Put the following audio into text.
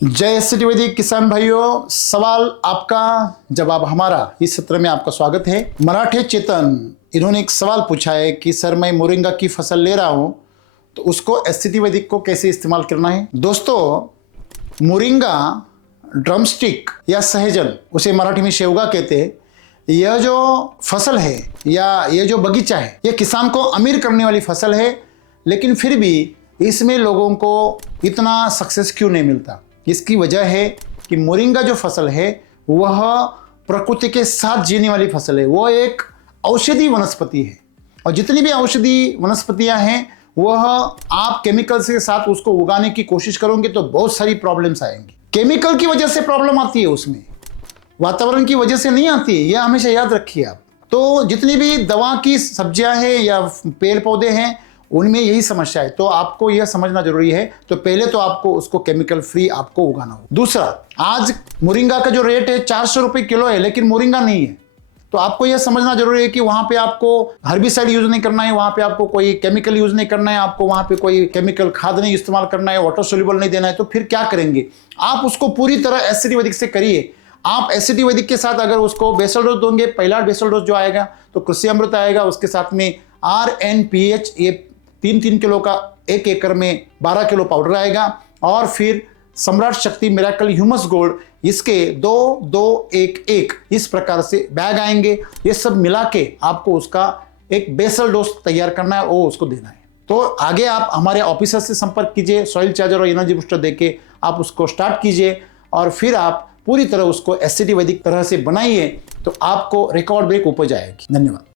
जय एसटी वैदिक किसान भाइयों, सवाल आपका जवाब हमारा, इस सत्र में आपका स्वागत है। मराठे चेतन इन्होंने एक सवाल पूछा है कि सर मैं मोरिंगा की फसल ले रहा हूं तो उसको एसटी वैदिक को कैसे इस्तेमाल करना है। दोस्तों, मोरिंगा ड्रमस्टिक या सहजन, उसे मराठी में शेवगा कहते हैं, यह जो फसल है या यह जो बगीचा है, यह किसान को अमीर करने वाली फसल है। लेकिन फिर भी इसमें लोगों को इतना सक्सेस क्यों नहीं मिलता? इसकी वजह है कि मोरिंगा जो फसल है वह प्रकृति के साथ जीने वाली फसल है। वो एक औषधि वनस्पति है और जितनी भी औषधि वनस्पतियां हैं वह आप केमिकल के साथ उसको उगाने की कोशिश करोगे तो बहुत सारी प्रॉब्लम्स आएंगी। केमिकल की वजह से प्रॉब्लम आती है, उसमें वातावरण की वजह से नहीं आती है, यह हमेशा याद रखिए आप। तो जितनी भी दवा की सब्जियां हैं या पेड़ पौधे हैं उनमें यही समस्या है, तो आपको यह समझना जरूरी है। तो पहले तो आपको उसको केमिकल फ्री आपको उगाना हो। दूसरा, आज मोरिंगा का जो रेट है 400 रुपए किलो है, लेकिन मोरिंगा नहीं है। तो आपको यह समझना जरूरी है कि वहां पे आपको हर्बिसाइड यूज नहीं करना है, वहां पे आपको कोई केमिकल यूज नहीं करना है, आपको वहां पे कोई केमिकल खाद नहीं इस्तेमाल करना है, वाटर सोल्यूबल नहीं देना है। तो फिर क्या करेंगे आप? उसको पूरी तरह एसटी वैदिक से करिए। आप एसटी वैदिक के साथ अगर उसको बेसल डोज दोगे, पहला बेसल डोज जो आएगा तो कृषि अमृत आएगा, उसके साथ में RNPH, ये 3-3 किलो का 1 एकड़ में 12 किलो पाउडर आएगा, और फिर सम्राट शक्ति मिराकल ह्यूमस गोल्ड, इसके 2-2-1-1 इस प्रकार से बैग आएंगे। ये सब मिला के आपको उसका एक बेसल डोज तैयार करना है, वो उसको देना है। तो आगे आप हमारे ऑफिसर से संपर्क कीजिए, सॉइल चार्जर और एनर्जी बूस्टर देके आप उसको स्टार्ट कीजिए और फिर आप पूरी तरह उसको एसटी वैदिक तरह से बनाइए तो आपको रिकॉर्ड ब्रेक उपज आएगी। धन्यवाद।